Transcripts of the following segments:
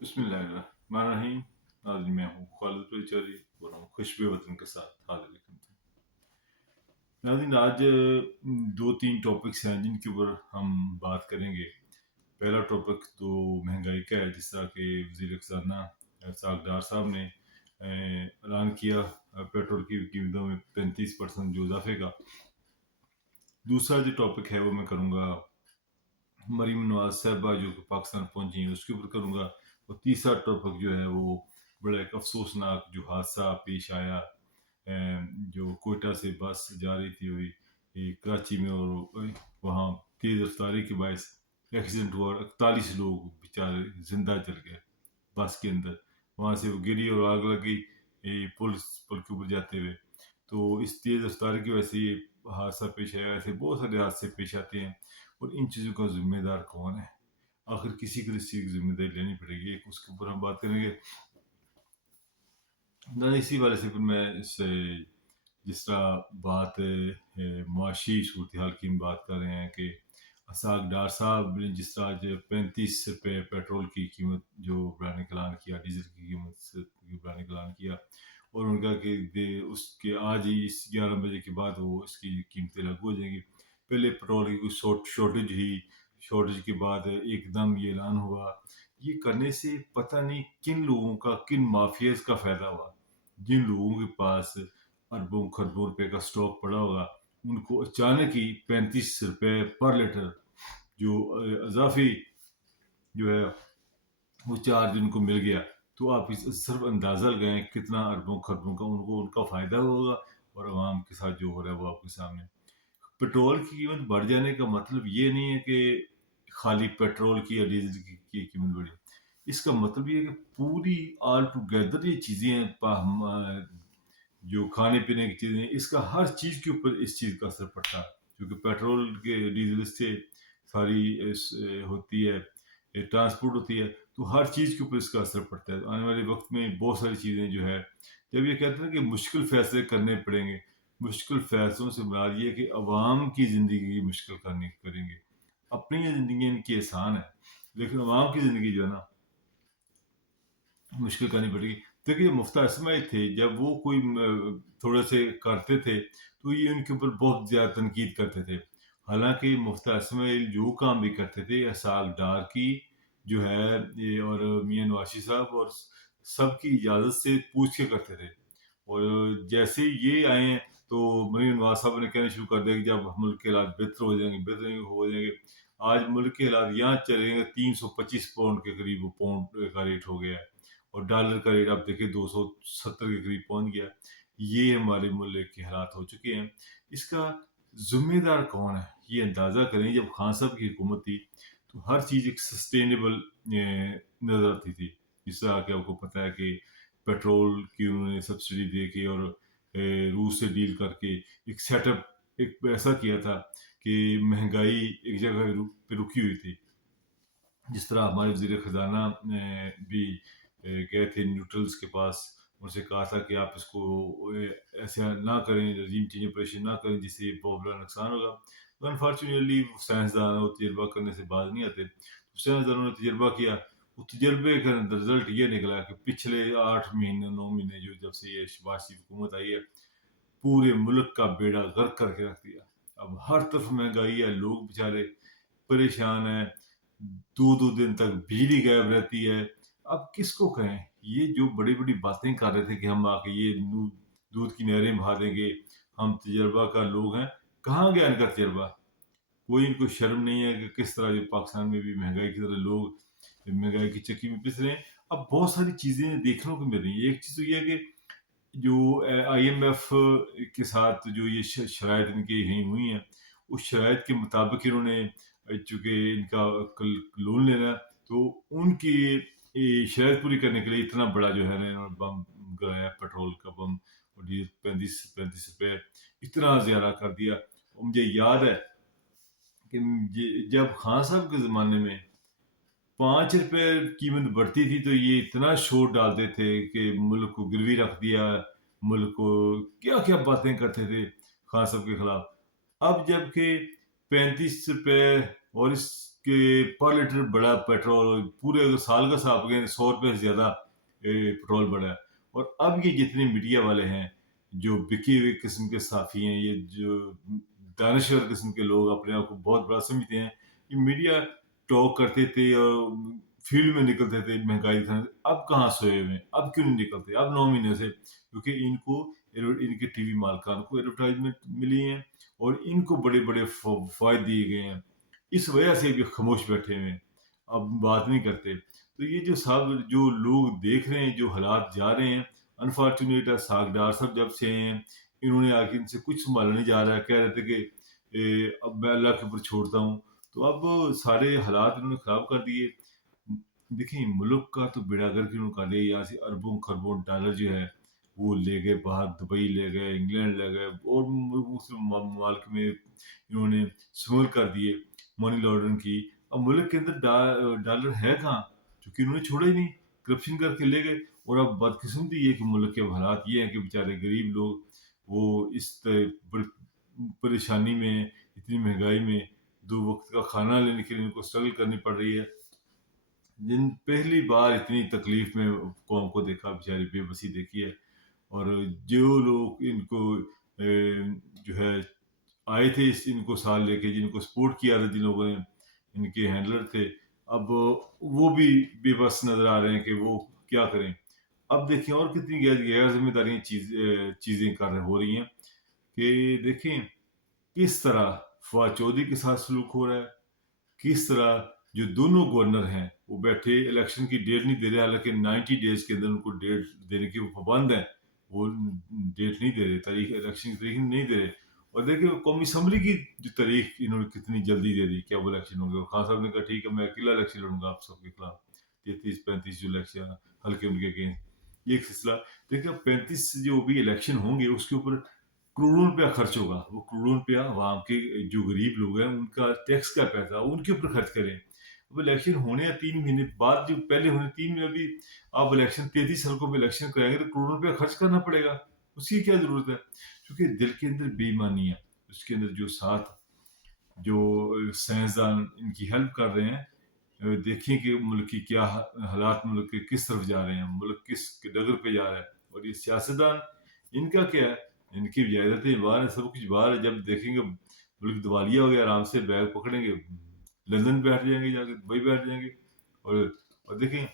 बिस्मिल्लाहिर्रहमानिर्रहीम। नाज़रीन, मैं हूँ खालिद चौधरी और हूँ खुशबे वतन के साथ हाजिर हूँ। नाज़रीन, आज दो तीन टॉपिक्स हैं जिनके ऊपर हम बात करेंगे। पहला टॉपिक तो महंगाई का है, जिस तरह के वज़ीर ख़ज़ाना इसहाक़ डार साहब ने ऐलान किया पेट्रोल की कीमतों में 35% जो इजाफे का। दूसरा जो टॉपिक है वो मैं करूँगा मरीम नवाज साहबा जो कि पाकिस्तान पहुंची हैं उसके ऊपर करूँगा। और तीसरा टॉपिक जो है वो बड़ा एक अफसोसनाक जो हादसा पेश आया, जो कोयटा से बस जा रही थी वही कराची में, और वहाँ तेज़ रफ्तारी के बायस एक्सीडेंट हुआ और 41 लोग बेचारे जिंदा जल गए बस के अंदर। वहाँ से वो गिरी और आग लग गई पुल के ऊपर जाते हुए। तो इस तेज़ रफ्तारी की वजह से ये हादसा पेश आया। ऐसे बहुत सारे हादसे पेश आते हैं और इन चीज़ों का जिम्मेदार कौन है, आखिर किसी को इस चीज़ की जिम्मेदारी लेनी पड़ेगी, एक उसके ऊपर हम बात करेंगे ना। इसी वाले से फिर मैं इससे जिस तरह बात मुआशी सूरत हाल की हम बात कर रहे हैं कि इसहाक़ डार साहब ने जिस तरह आज 35 रुपये पेट्रोल की कीमत जो बढ़ाने का ऐलान किया, डीजल की कीमत बढ़ाने का ऐलान किया, और उनका कि उसके आज ही इस 11 बजे के बाद वो इसकी कीमतें लागू हो जाएंगी। पहले पेट्रोल की कुछ शॉर्टेज हुई, शॉर्टेज के बाद एकदम ये ऐलान हुआ। ये करने से पता नहीं किन लोगों का, किन माफियाज का फायदा हुआ। जिन लोगों के पास अरबों खरबों रुपए का स्टॉक पड़ा होगा, उनको अचानक ही 35 रुपये पर लीटर जो इजाफी जो है वो चार्ज उनको मिल गया। तो आप इस सिर्फ अंदाज़ा लगाएं कितना अरबों खरबों का उनको उनका फ़ायदा होगा, और आवाम के साथ जो हो रहा है वो आपके सामने। पेट्रोल की कीमत बढ़ जाने का मतलब ये नहीं है कि खाली पेट्रोल की या डीजल की कीमत बढ़ी। इसका मतलब ये है कि पूरी ऑल टुगेदर ये चीज़ें जो खाने पीने की चीज़ें, इसका हर चीज़ के ऊपर इस चीज़ का असर पड़ता है, क्योंकि पेट्रोल के डीजल से सारी होती है ट्रांसपोर्ट होती है, तो हर चीज़ के ऊपर इसका असर पड़ता है। आने वाले वक्त में बहुत सारी चीज़ें जो है, जब ये कहते हैं कि मुश्किल फैसले करने पड़ेंगे, मुश्किल फैसलों से मुराद ये है कि अवाम की ज़िंदगी मुश्किल करनी करेंगे। अपनी ज़िंदगी इनकी आसान है, लेकिन अवाम की ज़िंदगी जो है ना मुश्किल करनी पड़ेगी। देखिए मुफ्ता इसमाइल थे, जब वो कोई थोड़े से करते थे तो ये उनके ऊपर बहुत ज़्यादा तनकीद करते थे। हालांकि मुफ्ता इसमाइल जो काम भी करते थे इसहाक़ डार की जो है ये और मियां नवाशी साहब और सबकी इजाज़त से पूछ के करते थे। और जैसे ही ये आए हैं तो मरीम नवाज साहब ने कहना शुरू कर दिया कि जब मुल्क के हालात बेहतर हो जाएंगे, बेहतर हो जाएंगे। आज मुल्क के हालात यहाँ चलेंगे 325 पाउंड के करीब पाउंड का रेट हो गया है, और डॉलर का रेट आप देखिए 270 के करीब पहुंच गया। ये हमारे मुल्क के हालात हो चुके हैं। इसका जिम्मेदार कौन है ये अंदाज़ा करें। जब खान साहब की हुकूमत थी तो हर चीज़ एक सस्टेनेबल नज़र आती थी। जिस तरह कि आपको पता है कि पेट्रोल की उन्होंने सब्सिडी दे के और रूस से डील करके एक सेटअप एक ऐसा किया था कि महंगाई एक जगह पे रुकी हुई थी। जिस तरह हमारे वज़ीर ख़जाना ने भी गए थे न्यूट्रल्स के पास, उनसे कहा था कि आप इसको ऐसा ना करें, रजीम चेंज ऑपरेशन ना करें जिससे बहुत बड़ा नुकसान होगा। तो अनफॉर्चुनेटली साइंसदान वो तजर्बा करने से बाज नहीं आते। तो साइंसदानों ने तजर्बा किया, वो तजर्बे का रिजल्ट ये निकला कि पिछले 8 महीने 9 महीने जो जब से ये शहबाज शरीफ हुकूमत आई है, पूरे मुल्क का बेड़ा गर्क करके रख दिया। अब हर तरफ महंगाई है, लोग बेचारे परेशान हैं, 2-2 दिन तक बिजली गायब रहती है। अब किसको कहें? ये जो बड़ी-बड़ी बातें कर रहे थे कि हम आके ये दूध की नहरें बहा देंगे, हम तजर्बाकार लोग हैं, कहाँ गया इनका तजर्बा? कोई इनको शर्म नहीं है कि किस तरह जो पाकिस्तान में भी महंगाई की तरह लोग महंगाई की चक्की में पिस रहे हैं। अब बहुत सारी चीज़ें देखने को मिल रही हैं। एक चीज़ तो ये है कि जो IMF के साथ जो ये शराइत इनकी हुई हुई हैं, उस शराइत के मुताबिक इन्होंने चूँकि इनका कल लोन लेना है, तो उनकी शराइत पूरी करने के लिए इतना बड़ा जो है ना इन्होंने बम गिराया, पेट्रोल का बम, और डीजल 35 रुपये इतना ज़्यादा कर दिया। और मुझे याद है कि जब खान साहब के ज़माने में 5 रुपए कीमत बढ़ती थी तो ये इतना शोर डालते थे कि मुल्क को गिरवी रख दिया, मुल्क को क्या क्या बातें करते थे खान साहब के खिलाफ। अब जबकि 35 रुपए और इस कि पर लीटर बढ़ा पेट्रोल, पूरे अगर साल का हिसाब करें 100 रुपये से ज़्यादा पेट्रोल बढ़ा है। और अब ये जितने मीडिया वाले हैं, जो बिके हुए किस्म के साफ़ी हैं, ये जो दानिश्वर किस्म के लोग अपने आप को बहुत बड़ा समझते हैं, ये मीडिया टॉक करते थे और फील्ड में निकलते थे महँगाई दिखाने, अब कहाँ सोए हुए हैं, अब क्यों नहीं निकलते? अब 9 महीने से, क्योंकि इनके टीवी मालिकान को एडवर्टाइज़मेंट मिली हैं और इनको बड़े-बड़े फ़ायदे दिए गए हैं। इस वजह से भी खामोश बैठे हुए हैं, अब बात नहीं करते। तो ये जो सब जो लोग देख रहे हैं, जो हालात जा रहे हैं, अनफॉर्चुनेट है, सागदार साहब जब से आए हैं, इन्होंने आके इनसे कुछ सँभाला नहीं जा रहा है। कह रहे थे कि अब मैं अल्लाह के ऊपर छोड़ता हूँ। तो अब सारे हालात इन्होंने ख़राब कर दिए। देखिए, मुल्क का तो बेड़ा गर्क इन्होंने कर दिया। यहाँ से अरबों-खरबों डॉलर जो है, वो ले गए बाहर, दुबई ले गए, इंग्लैंड ले गए और मुस्लिम ममालिक में इन्होंने स्मगल कर दिए, मनी लॉन्ड्रिंग की। अब मुल्क के अंदर डॉलर है कहाँ? क्योंकि इन्होंने छोड़ा ही नहीं, करप्शन करके ले गए। और अब बदकिस्मती ये है कि मुल्क के हालात ये हैं कि बेचारे गरीब लोग, वो इस परेशानी में, इतनी महँगाई में, 2 वक़्त का खाना लेने के लिए उनको स्ट्रगल करनी पड़ रही है। जिन पहली बार इतनी तकलीफ में कौम को देखा, बेचारी बेबसी देखी है। और जो लोग इनको जो है आए थे इनको साथ लेके, जिनको सपोर्ट किया था, जिन लोगों ने, इनके हैंडलर थे, अब वो भी बेबस नजर आ रहे हैं कि वो क्या करें। अब देखिए और कितनी गैर गैर जिम्मेदारी चीजें कर हो रही हैं कि देखें किस तरह फवाद चौधरी के साथ सलूक हो रहा है, किस तरह जो दोनों गवर्नर हैं वो बैठे इलेक्शन की डेट नहीं दे रहे, हालांकि 90 डेज के अंदर उनको डेट देने की वो पाबंद है। वो डेट नहीं दे रहे, तारीख इलेक्शन की तारीख नहीं दे रहे। और देखिए कौमी असम्बली की जो तारीख इन्होंने कितनी जल्दी दे दी, क्या वो इलेक्शन होंगे। और खान साहब ने कहा ठीक है मैं अकेला इलेक्शन लड़ूंगा आप सबके खिलाफ, 33-35 जो इलेक्शन हल्के उनके अगेंस्ट, ये एक सिलसिला। देखिए 35 जो भी इलेक्शन होंगे उसके ऊपर करोड़ों रुपया खर्च होगा। वो करोड़ों रुपया वहाँ के जो गरीब लोग हैं उनका टैक्स का पैसा उनके ऊपर खर्च करें। अब इलेक्शन होने या 3 महीने बाद, जो पहले होने 3 महीने भी, आप इलेक्शन 33 हल्कों में इलेक्शन कराएंगे तो करोड़ों रुपया खर्च करना पड़ेगा। उसकी क्या जरूरत है? क्योंकि दिल के अंदर बेईमानी है, उसके अंदर जो साथ जो साइंसदान इनकी हेल्प कर रहे हैं, देखें कि मुल्क की क्या हालात, मुल्क के किस तरफ जा रहे हैं, मुल्क किस डगर पे जा रहा है। और ये सियासतदान, इनका क्या है, इनकी जायदादें बाहर है, सब कुछ बाहर है। जब देखेंगे मुल्क दिवालिया हो गया, आराम से बैग पकड़ेंगे, लंदन बैठ जाएंगे, जाके दुबई बैठ जाएंगे। और देखें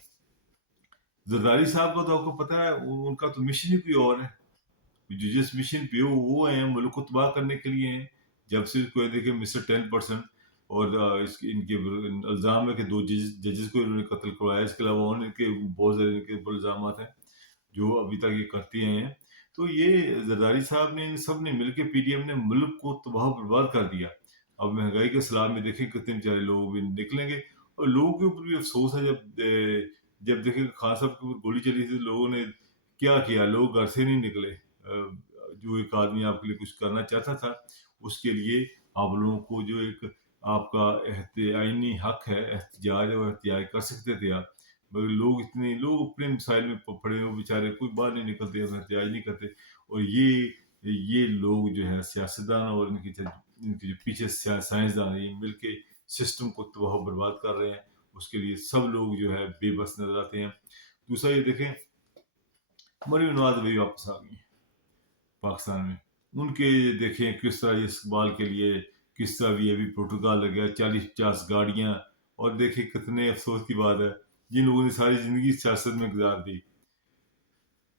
जरदारी साहब का तो आपको पता है, उनका तो मिशन ही कोई और है। जो जिस मिशन पे वो हैं, मुल्क को तबाह करने के लिए हैं। जब से कोई देखे मिस्टर 10%, और इनके इल्ज़ाम है कि 2 जजेस को इन्होंने कत्ल करवाया। इसके अलावा और इनके बहुत सारे इनके ऊपर इल्ज़ाम हैं जो अभी तक ये करते आए हैं। तो ये जरदारी साहब ने, इन सब ने मिलकर, पीडीएम ने मुल्क को तबाह बर्बाद कर दिया। अब महंगाई के सलाब में देखें कितने बेचारे लोग भी निकलेंगे। और लोगों के ऊपर भी अफसोस है, जब देखें खान साहब के ऊपर गोली चली थी, लोगों ने क्या किया, लोग घर से नहीं निकले। जो एक आदमी आपके लिए कुछ करना चाहता था, उसके लिए आप लोगों को जो एक आपका आईनी हक है एहतजाज, और एहतजाज कर सकते थे आप। मगर लोग अपने मिसाइल में पड़े हो, बेचारे कोई बाहर नहीं निकलते, एहतजाज नहीं करते। और ये लोग जो है सियासतदान और इनके जो पीछे साइंसदान है, ये मिलके सिस्टम को तबाह बर्बाद कर रहे हैं। उसके लिए सब लोग जो है बेबस नजर आते हैं। दूसरा ये देखें, मरीम नवाज अभी वापस आ गई पाकिस्तान में। उनके देखें किस तरह ये इस्तेमाल के लिए, किस तरह भी अभी प्रोटोकॉल लग गया, 40-50 गाड़ियां। और देखें कितने अफसोस की बात है, जिन लोगों ने सारी जिंदगी सियासत में गुजार दी,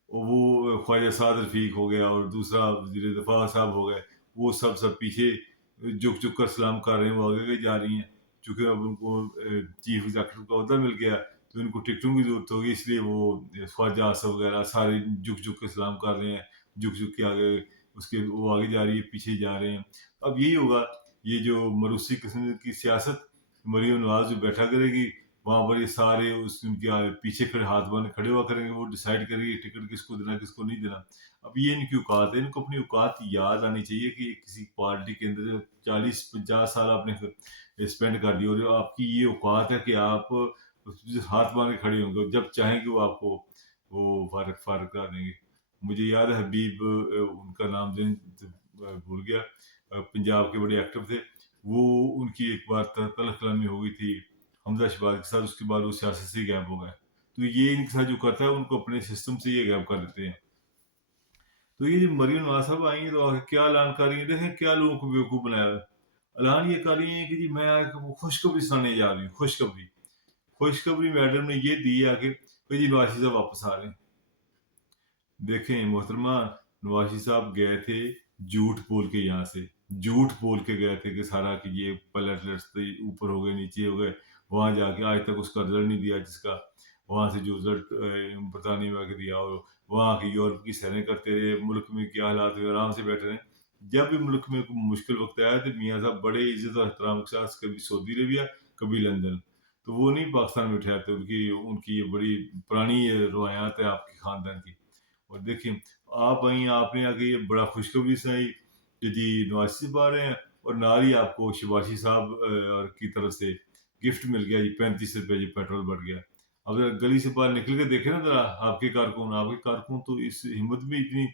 वो ख्वाजा साद रफीक हो गया और दूसरा वजीर दफा साहब हो गए, वो सब पीछे झुक झुक कर सलाम कर रहे हैं, वो आगे आगे जा रही हैं। चूंकि अब उनको चीफ एग्जीक्यूटिव का अहदा मिल गया, तो इनको टिकटों की जरूरत होगी, इसलिए वो ख्वाजा आसफ वगैरह सारे झुक झुक के सलाम कर रहे हैं, झुक झुक के आगे, उसके वो आगे जा रही है, पीछे जा रहे हैं। अब यही होगा, ये जो मरूसी किस्म की सियासत, मरीम नवाज जो बैठा करेगी वहां पर, ये सारे उनके पीछे खड़े हाथ बांधे खड़े हुआ करेंगे, वो डिसाइड करेंगे टिकट किसको देना किसको नहीं देना। अब ये इनकी औकात है, इनको अपनी औकात याद आनी चाहिए कि किसी पार्टी के अंदर 40-50 साल आपने स्पेंड कर दिया, और आपकी ये औकात है कि आप हाथ बांध के खड़े होंगे, जब चाहेंगे वो आपको वो फारग फारग कर देंगे। मुझे याद है हबीब, उनका नाम भूल गया, पंजाब के बड़े एक्टर थे, وہ ان کی ایک بار تلخ کلامی ہو گئی تھی حمزہ شہباز کے ساتھ، اس کے بعد وہ سیاست سے غائب ہو گئے. تو یہ ان کے ساتھ جو کرتا ہے ان کو اپنے سسٹم سے یہ غائب کر دیتے ہیں. تو یہ جو مریم نواز صاحب آئی ہیں تو کیا اعلان کر رہی ہیں، دیکھیں کیا لوگوں کو بیوقوف بنایا ہے. اعلان یہ کر رہی ہیں کہ جی میں آج خوشخبری سنانے جا رہی ہوں. خوشخبری میڈم نے یہ دی ہے کہ جی نواز صاحب واپس آ رہے ہیں. دیکھیں محترمہ، نواز صاحب گئے تھے جھوٹ بول کے، یہاں سے جھوٹ بول کے گئے تھے کہ سارا کہ یہ پلٹ اوپر ہو گئے نیچے ہو گئے. وہاں جا کے آج تک اس کا رزلٹ نہیں دیا جس کا وہاں سے جو رزلٹ برطانیہ میں آ کے دیا، اور وہاں کی یورپ کی سیریں کرتے رہے، ملک میں کیا حالات ہوئے آرام سے بیٹھے رہے. جب بھی ملک میں کوئی مشکل وقت آیا تو میاں صاحب بڑے عزت اور احترام کے ساتھ کبھی سعودی عربیہ کبھی لندن. تو وہ نہیں پاکستان میں ٹھہرتے. ان کی یہ بڑی پرانی روایات ہے آپ کے خاندان کی. اور دیکھیں آپ آئی ہیں، آپ نے آگے یہ بڑا خوشخبری سنائی کہ جی نواز صاحب آ رہے ہیں، اور نال ہی آپ کو شباشی صاحب کی طرف سے گفٹ مل گیا جی 35 روپے، جی پیٹرول بڑھ گیا. اب ذرا گلی سے باہر نکل کے دیکھیں نا ذرا، آپ کے کارکن تو اس ہمت میں اتنی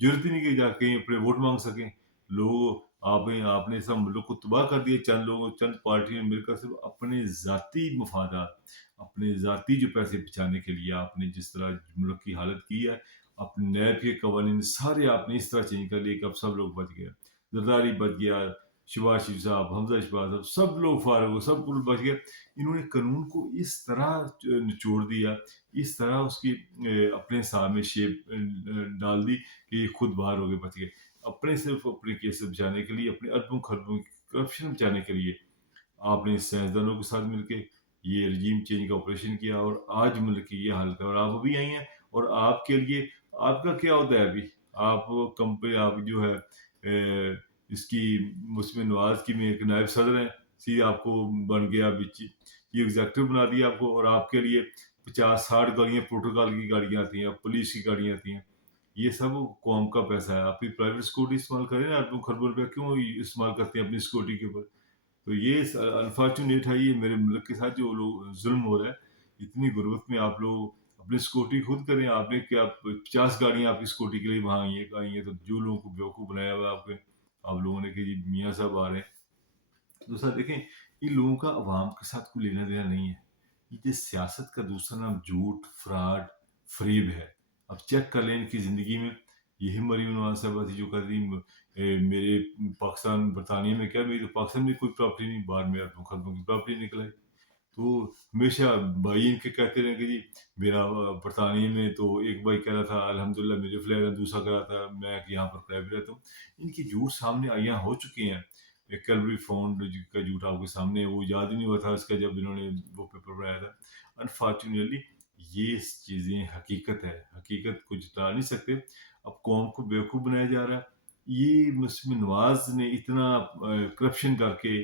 ضرورت ہی نہیں کہ جا کے اپنے ووٹ مانگ سکیں. لوگ آپ نے سب ملک کو تباہ کر دیا. چند پارٹیوں نے مل کر صرف اپنے ذاتی مفادات، اپنے ذاتی جو پیسے بچانے کے لیے آپ نے جس طرح ملک کی حالت کی ہے، اپنے نیب کے قوانین سارے آپ نے اس طرح چینج کر لیے کہ اب سب لوگ بچ گئے. زرداری بچ گیا، شباز شریف صاحب، حمزہ شہباز صاحب، سب لوگ فارغ ہو، سب کچھ بچ گئے. انہوں نے قانون کو اس طرح نچوڑ دیا، اس طرح اس کی اپنے سامنے شیپ ڈال دی کہ یہ خود باہر ہو گئے، بچ گئے. صرف اپنے کیس بچانے کے لیے، اپنے اربوں خربوں کی کرپشن بچانے کے لیے آپ نے سائنسدانوں کے ساتھ مل کے یہ رجیم چینج کا آپریشن کیا، اور آج ملک کی یہ حالت ہے. اور آپ ابھی آئی ہیں، اور آپ کے لیے آپ کا کیا ہوتا ہے ابھی؟ آپ کمپنی، آپ جو ہے اس کی مسلم نواز کی میں ایک نائب صدر ہیں. آپ کو بن گیا ابھی یہ ایگزیکٹو بنا دیا آپ کو، اور آپ کے لیے 50-60 گاڑیاں پروٹوکال کی گاڑیاں آتی ہیں، پولیس کی گاڑیاں آتی ہیں. یہ سب قوم کا پیسہ ہے. آپ کی پرائیویٹ سکوٹی استعمال کریں نا، اربوں خربوں روپے کیوں استعمال کرتے ہیں اپنی سکوٹی کے اوپر؟ تو یہ انفارچونیٹ ہے، یہ میرے ملک کے ساتھ جو لوگ ظلم ہو رہا ہے. اتنی غربت میں آپ لوگ اپنی سکوٹی خود کریں. آپ نے کیا 50 گاڑیاں آپ کی سکوٹی کے لیے وہاں آئی ہیں. تو جو لوگوں کو بیوقوف بنایا ہوا آپ لوگوں نے کہ جی میاں صاحب آ رہے ہیں. دوسرا دیکھیں، ان لوگوں کا عوام کے ساتھ کوئی لینا دینا نہیں ہے. یہ سیاست کا دوسرا نام جھوٹ، فراڈ، فریب ہے. اب چیک کر لیں ان کی زندگی میں. یہی مریم نواز صاحبہ تھی جو کہتی میرے پاکستان برطانیہ میں کیا، میری تو پاکستان میں کوئی پراپرٹی نہیں، باہر میں اربوں خربوں کی پراپرٹی نکل آئی. تو ہمیشہ بھائی ان کے کہتے رہے کہ جی میرا برطانیہ میں تو ایک بھائی کہہ رہا تھا الحمدللہ میرے فلیٹ ہے، دوسرا کہہ رہا تھا میں یہاں پر کرائے پہ رہتا ہوں. ان کی جھوٹ سامنے آئیاں ہو چکی ہیں. ایک کیلبری فونڈ کا جھوٹ آپ کے سامنے ہے، وہ یاد ہی نہیں ہوا تھا اس کا جب انہوں نے وہ پیپر بنایا تھا. انفارچونیٹلی یہ چیزیں حقیقت ہے، حقیقت کو جٹا نہیں سکتے. اب قوم کو بیوقوف بنایا جا رہا ہے. یہ مسلم نواز نے اتنا کرپشن کر کے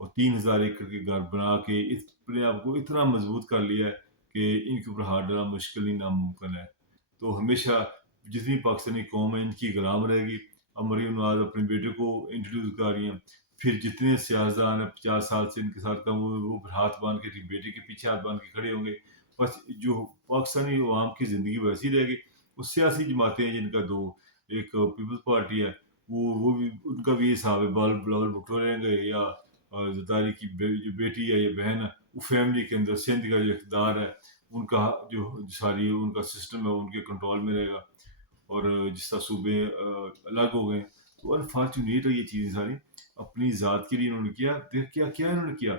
اور 3,000 ایکڑ کے گھر بنا کے اپنے آپ کو اتنا مضبوط کر لیا ہے کہ ان کے اوپر ہاتھ ڈالنا مشکل نہیں ناممکن ہے. تو ہمیشہ جتنی پاکستانی قوم ہے ان کی غلام رہے گی. اب مریم نواز اپنے بیٹے کو انٹروڈیوس کر رہی ہیں. پھر جتنے سیاستدان ہیں 50 سال سے ان کے ساتھ کم ہوئے، وہ ہاتھ باندھ کے بیٹے کے پیچھے ہاتھ باندھ کے کھڑے ہوں گے. بس جو پاکستانی عوام کی زندگی ویسی رہے گی. وہ سیاسی جماعتیں ہیں جن کا دو، ایک پیپلز پارٹی ہے، وہ بھی ان کا بھی حساب ہے، بلاول بھٹو رہیں گے یا زرداری کی جو بیٹی ہے یا بہن ہے، وہ فیملی کے اندر سندھ کا جو اقتدار ہے ان کا جو ساری ان کا سسٹم ہے ان کے کنٹرول میں رہے گا. اور جس طرح صوبے الگ ہو گئے. تو انفارچونیٹ ہے یہ چیزیں ساری. اپنی ذات کے لیے انہوں نے کیا، کیا انہوں نے کیا،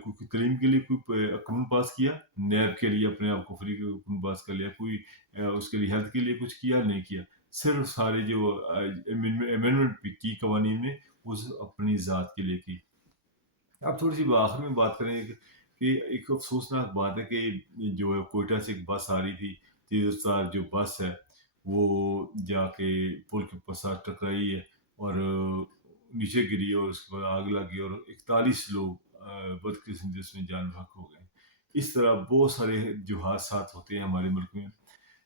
کوئی تعلیم کے لیے کوئی قانون پاس کیا، نیب کے لیے اپنے آپ کو فری قانون پاس کر لیا، کوئی اس کے لیے ہیلتھ کے لیے کچھ کیا نہیں کیا. صرف سارے جو امینڈمنٹ کی قوانین نے وہ اپنی ذات کے لیے کی. اب تھوڑی سی آخر میں بات کریں کہ ایک افسوسناک بات ہے کہ جو ہے کوئٹہ سے ایک بس آ رہی تھی، تیز رفتار جو بس ہے وہ جا کے پل کے پاس ٹکرائی ہے اور نیچے گری، اور اس کے بعد آگ لگی اور 41 لوگ بدقسمتی اس میں جان بحق ہو گئے. اس طرح بہت سارے جو حادثات ہوتے ہیں ہمارے ملک میں.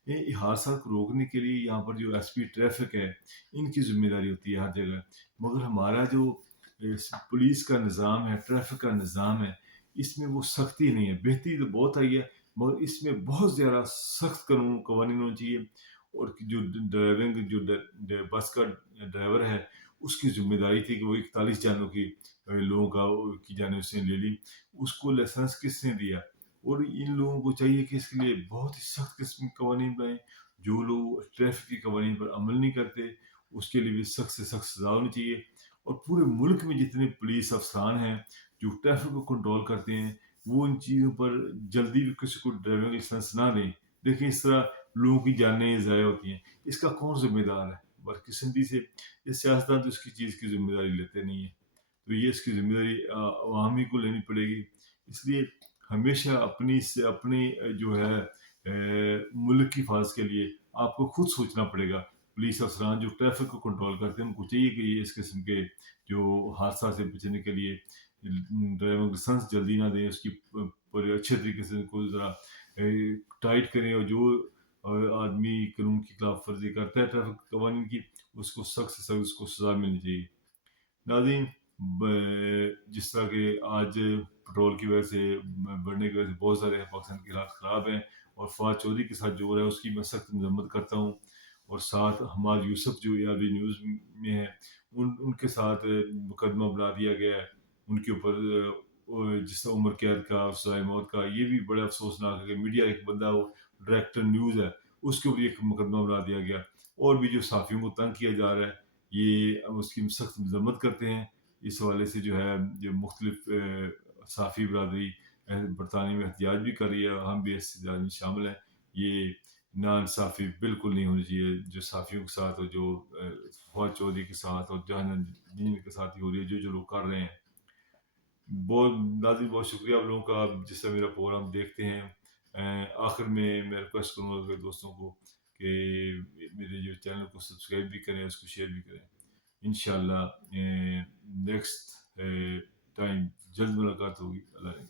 یہ حادثات کو روکنے کے لیے یہاں پر جو ایس پی ٹریفک ہے ان کی ذمہ داری ہوتی ہے ہر جگہ. مگر ہمارا جو پولیس کا نظام ہے، ٹریفک کا نظام ہے، اس میں وہ سختی نہیں ہے. بہتری تو بہت آئی ہے مگر اس میں بہت زیادہ سخت قوانین ہونے چاہیے. اور جو ڈرائیونگ جو بس کا ڈرائیور ہے उसकी ज़िम्मेदारी थी कि वो 41 जानों की लोगों की जानें उसने ले ली। उसको लाइसेंस किसने दिया? और इन लोगों को चाहिए कि इसके लिए बहुत ही सख्त किस्म के कवानीन बनाएँ। जो लोग ट्रैफ़िक के कवानीन पर अमल नहीं करते, उसके लिए भी सख्त से सख्त सज़ा होनी चाहिए। और पूरे मुल्क में जितने पुलिस अफ़सरान हैं, जो ट्रैफ़िक को कंट्रोल करते हैं, वो इन चीज़ों पर जल्दी भी किसी को ड्राइविंग लाइसेंस ना दें। देखिए, इस तरह लोगों की जानें ज़ाया होती हैं। इसका कौन ज़िम्मेदार है? बदकिस्मती से ये सियासतदान तो इसकी चीज़ की ज़िम्मेदारी लेते नहीं हैं। तो ये इसकी ज़िम्मेदारी अवाम ही को लेनी पड़ेगी। इसलिए हमेशा जो है मुल्क की हिफाज़त के लिए आपको खुद सोचना पड़ेगा। पुलिस अफ़सरान जो ट्रैफ़िक को कंट्रोल करते हैं, उनको चाहिए कि ये इस किस्म के जो हादसा से बचने के लिए ड्राइविंग लाइसेंस जल्दी ना दें, उसकी पूरे अच्छे तरीके से उनको ज़रा टाइट करें, और जो आदमी कानून की खिलाफ वर्जी करता है ट्रैफ़िक कवानीन की, उसको सख्त से सख्त उसको सज़ा मिलनी चाहिए। नाज़रीन, जिस तरह के आज पेट्रोल की वजह से बढ़ने की वजह से बहुत सारे पाकिस्तान की हालात ख़राब हैं, और फवाद चौधरी के साथ जो हो रहा है उसकी मैं सख्त मजम्मत करता हूँ। और साथ हमाद यूसुफ जो अभी न्यूज़ में है, उनके साथ मुकदमा बना दिया गया है। उनके ऊपर जिस तरह उम्र कैद का और सज़ाए मौत का, ये भी बड़ा अफसोसनाक है कि मीडिया एक बंदा वो डायरेक्टर न्यूज़ है, उसके ऊपर एक मुकदमा बना दिया गया। और भी जो सहाफ़ियों को तंग किया जा रहा है, ये उसकी हम सख्त मजम्मत करते हैं। इस हवाले से जो है, जो मुख्तलिफ सहाफ़ी बरदरी बरतानिया में एहतजाज भी कर रही है, और हम भी इस एहतजाज में शामिल हैं। ये नाइंसाफ़ी बिल्कुल नहीं होनी चाहिए, जो सहाफ़ियों के साथ और जो फवाद चौधरी के साथ और जहान के साथ ही हो रही है, जो लोग कर रहे हैं। बहुत नाज़रीन, बहुत शुक्रिया आप लोगों का, आप जिस तरह मेरा प्रोग्राम देखते हैं। आखिर में मैं रिक्वेस्ट करूँगा अपने दोस्तों को कि मेरे जो चैनल को सब्सक्राइब भी करें, उसको शेयर भी करें। इंशाल्लाह नेक्स्ट टाइम जल्द मुलाकात होगी। अल्लाह ने